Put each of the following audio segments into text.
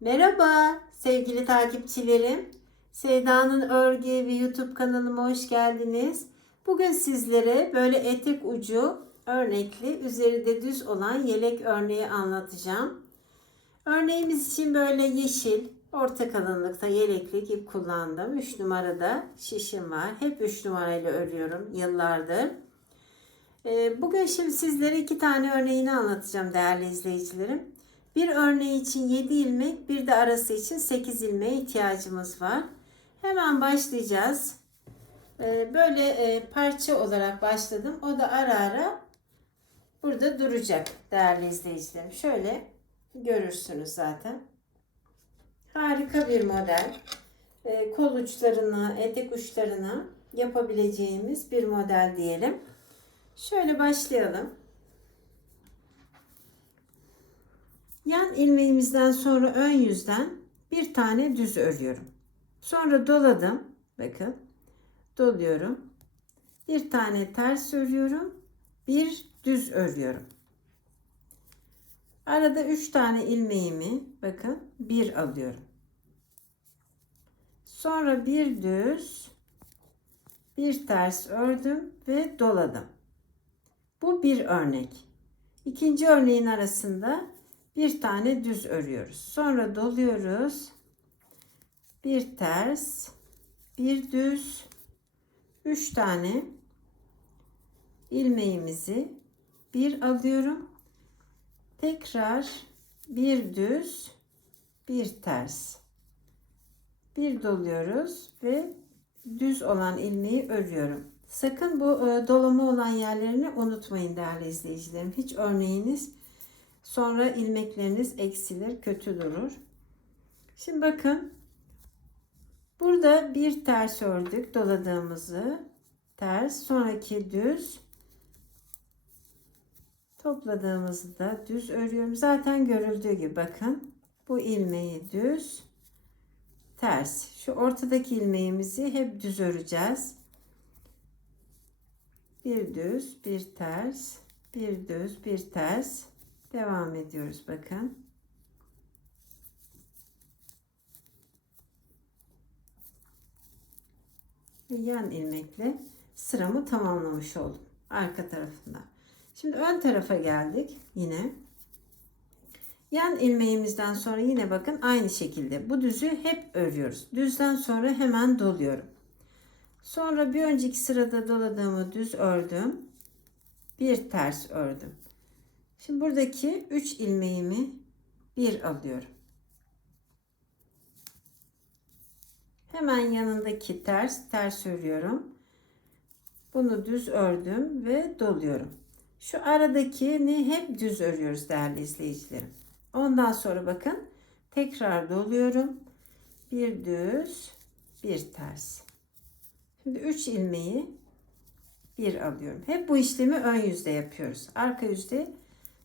Merhaba sevgili takipçilerim. Sevda'nın Örgü ve YouTube kanalıma hoş geldiniz. Bugün sizlere böyle etek ucu örnekli, üzeri de düz olan yelek örneği anlatacağım. Örneğimiz için böyle yeşil, orta kalınlıkta yeleklik ip kullandım. 3 numarada şişim var. Hep 3 numarayla örüyorum yıllardır. Ee, Bugün şimdi sizlere iki tane örneğini anlatacağım değerli izleyicilerim. Bir örneği için 7 ilmek, bir de arası için 8 ilmeğe ihtiyacımız var. Hemen başlayacağız. Ee, Böyle e, parça olarak başladım. O da ara ara burada duracak değerli izleyicilerim. Şöyle görürsünüz zaten. Harika bir model. Ee, Kol uçlarına, etek uçlarına yapabileceğimiz bir model diyelim. Şöyle başlayalım. Yan ilmeğimizden sonra ön yüzden bir tane düz örüyorum. Sonra doladım. Bakın. Doluyorum. Bir tane ters örüyorum. Bir düz örüyorum. Arada üç tane ilmeğimi bakın bir alıyorum. Sonra bir düz bir ters ördüm ve doladım. Bu bir örnek. İkinci örneğin arasında bir tane düz örüyoruz. Sonra doluyoruz. Bir ters, bir düz, üç tane ilmeğimizi bir alıyorum. Tekrar bir düz, bir ters. Bir doluyoruz ve düz olan ilmeği örüyorum. Sakın bu e, dolama olan yerlerini unutmayın değerli izleyicilerim. Hiç örneğiniz Sonra ilmekleriniz eksilir, kötü durur. Şimdi bakın. Burada bir ters ördük doladığımızı. Ters, sonraki düz. Topladığımızı da düz örüyorum. Zaten görüldüğü gibi bakın. Bu ilmeği düz, ters. Şu ortadaki ilmeğimizi hep düz öreceğiz. Bir düz, bir ters, bir düz, bir ters. Devam ediyoruz bakın. Ve yan ilmekle sıramı tamamlamış oldum. Arka tarafında. Şimdi ön tarafa geldik yine. Yan ilmeğimizden sonra yine bakın aynı şekilde bu düzü hep örüyoruz. Düzden sonra hemen doluyorum. Sonra bir önceki sırada doladığımı düz ördüm. Bir ters ördüm. Şimdi buradaki 3 ilmeğimi bir alıyorum. Hemen yanındaki ters ters örüyorum. Bunu düz ördüm ve doluyorum. Şu aradakini hep düz örüyoruz değerli izleyicilerim. Ondan sonra bakın tekrar doluyorum. Bir düz, bir ters. Şimdi 3 ilmeği bir alıyorum. Hep bu işlemi ön yüzde yapıyoruz. Arka yüzde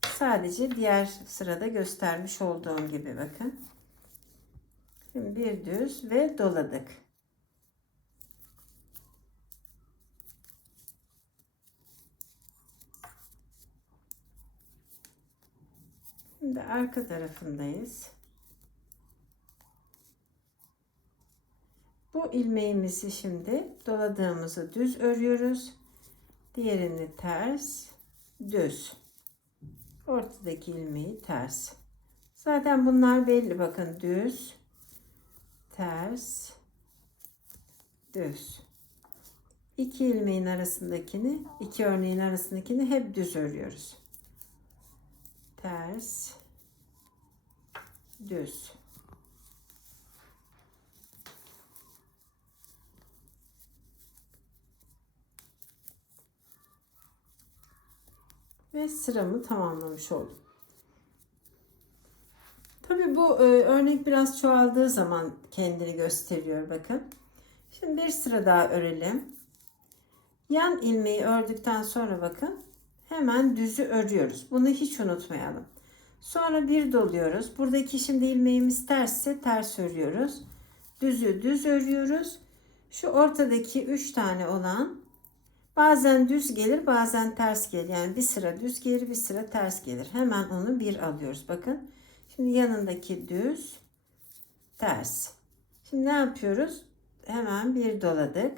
Sadece diğer sırada göstermiş olduğum gibi bakın. Şimdi bir düz ve doladık. Şimdi arka tarafındayız. Bu ilmeğimizi şimdi doladığımızı düz örüyoruz. Diğerini ters, düz. Ortadaki ilmeği ters. Zaten bunlar belli bakın düz, ters, düz. İki ilmeğin arasındakini, iki örneğin arasındakini hep düz örüyoruz. Ters, düz. Ve sıramı tamamlamış oldum. Tabi bu e, örnek biraz çoğaldığı zaman kendini gösteriyor bakın. Şimdi bir sıra daha örelim. Yan ilmeği ördükten sonra bakın hemen düzü örüyoruz. Bunu hiç unutmayalım. Sonra bir doluyoruz. Buradaki şimdi ilmeğimiz tersse ters örüyoruz. Düzü düz örüyoruz. Şu ortadaki 3 tane olan Bazen düz gelir bazen ters gelir. Yani bir sıra düz gelir bir sıra ters gelir. Hemen onu bir alıyoruz. Bakın. Şimdi yanındaki düz ters. Şimdi ne yapıyoruz? Hemen bir doladık.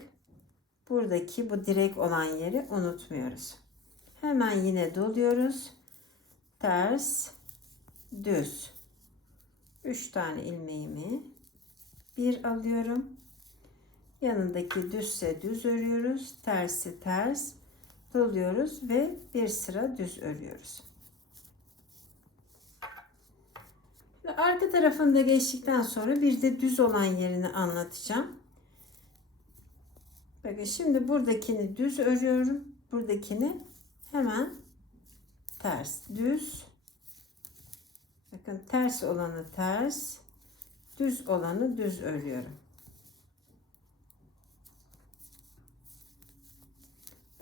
Buradaki bu direk olan yeri unutmuyoruz. Hemen yine doluyoruz. Ters, düz. 3 tane ilmeğimi bir alıyorum. Yanındaki düzse düz örüyoruz. Tersi ters doluyoruz ve bir sıra düz örüyoruz. Ve arka tarafında geçtikten sonra bir de düz olan yerini anlatacağım. Bakın şimdi buradakini düz örüyorum. Buradakini hemen ters, düz. Bakın ters olanı ters, düz olanı düz örüyorum.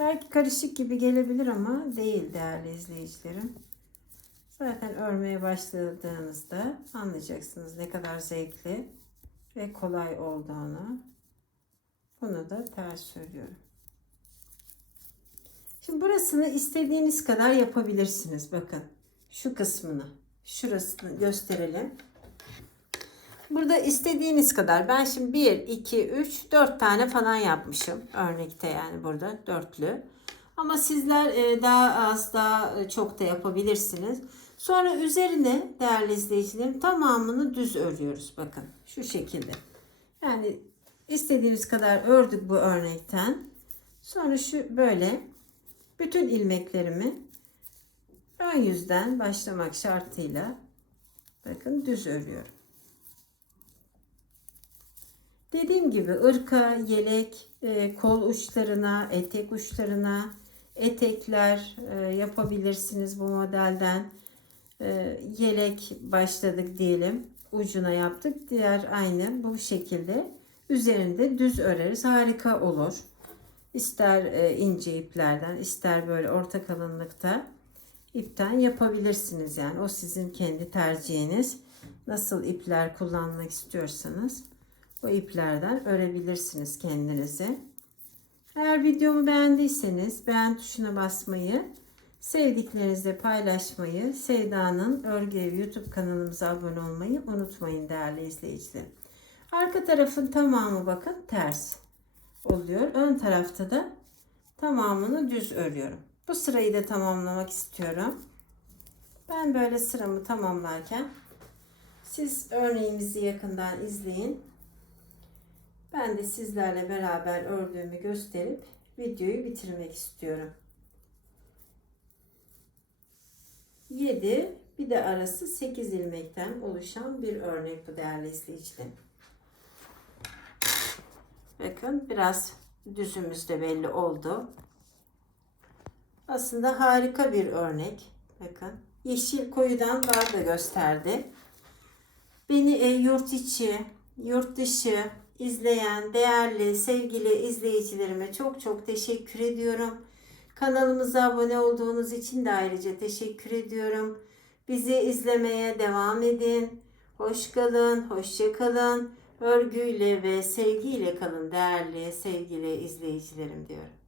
Belki karışık gibi gelebilir ama değil değerli izleyicilerim. Zaten örmeye başladığınızda anlayacaksınız ne kadar zevkli ve kolay olduğunu. Bunu da ters söylüyorum. Şimdi burasını istediğiniz kadar yapabilirsiniz. Bakın şu kısmını, şurasını gösterelim. Burada istediğiniz kadar. Ben şimdi 1, 2, 3, 4 tane falan yapmışım. Örnekte yani burada dörtlü. Ama sizler e, daha az daha çok da yapabilirsiniz. Sonra üzerine değerli izleyicilerim tamamını düz örüyoruz. Bakın şu şekilde. Yani istediğimiz kadar ördük bu örnekten. Sonra şu böyle bütün ilmeklerimi ön yüzden başlamak şartıyla bakın düz örüyorum. Dediğim gibi ırka, yelek, e, kol uçlarına, etek uçlarına, etekler e, yapabilirsiniz bu modelden. E, yelek başladık diyelim. Ucuna yaptık. Diğer aynı bu şekilde. Üzerinde düz öreriz. Harika olur. İster ince iplerden, ister böyle orta kalınlıkta ipten yapabilirsiniz. Yani o sizin kendi tercihiniz. Nasıl ipler kullanmak istiyorsanız bu iplerden örebilirsiniz kendinizi. Eğer videomu beğendiyseniz beğen tuşuna basmayı, sevdiklerinizle paylaşmayı, Sevda'nın Örgü Evi YouTube kanalımıza abone olmayı unutmayın değerli izleyiciler. Arka tarafın tamamı bakın ters oluyor. Ön tarafta da tamamını düz örüyorum. Bu sırayı da tamamlamak istiyorum. Ben böyle sıramı tamamlarken siz örneğimizi yakından izleyin. Ben de sizlerle beraber ördüğümü gösterip videoyu bitirmek istiyorum. 7 bir de arası 8 ilmekten oluşan bir örnek bu değerli izleyicilerim. Bakın biraz düzümüz de belli oldu. Aslında harika bir örnek. Bakın yeşil koyudan daha da gösterdi. Beni e, yurt içi, yurt dışı izleyen değerli sevgili izleyicilerime çok çok teşekkür ediyorum. Kanalımıza abone olduğunuz için de ayrıca teşekkür ediyorum. Bizi izlemeye devam edin. Hoş kalın, hoşça kalın. Örgüyle ve sevgiyle kalın değerli sevgili izleyicilerim diyorum.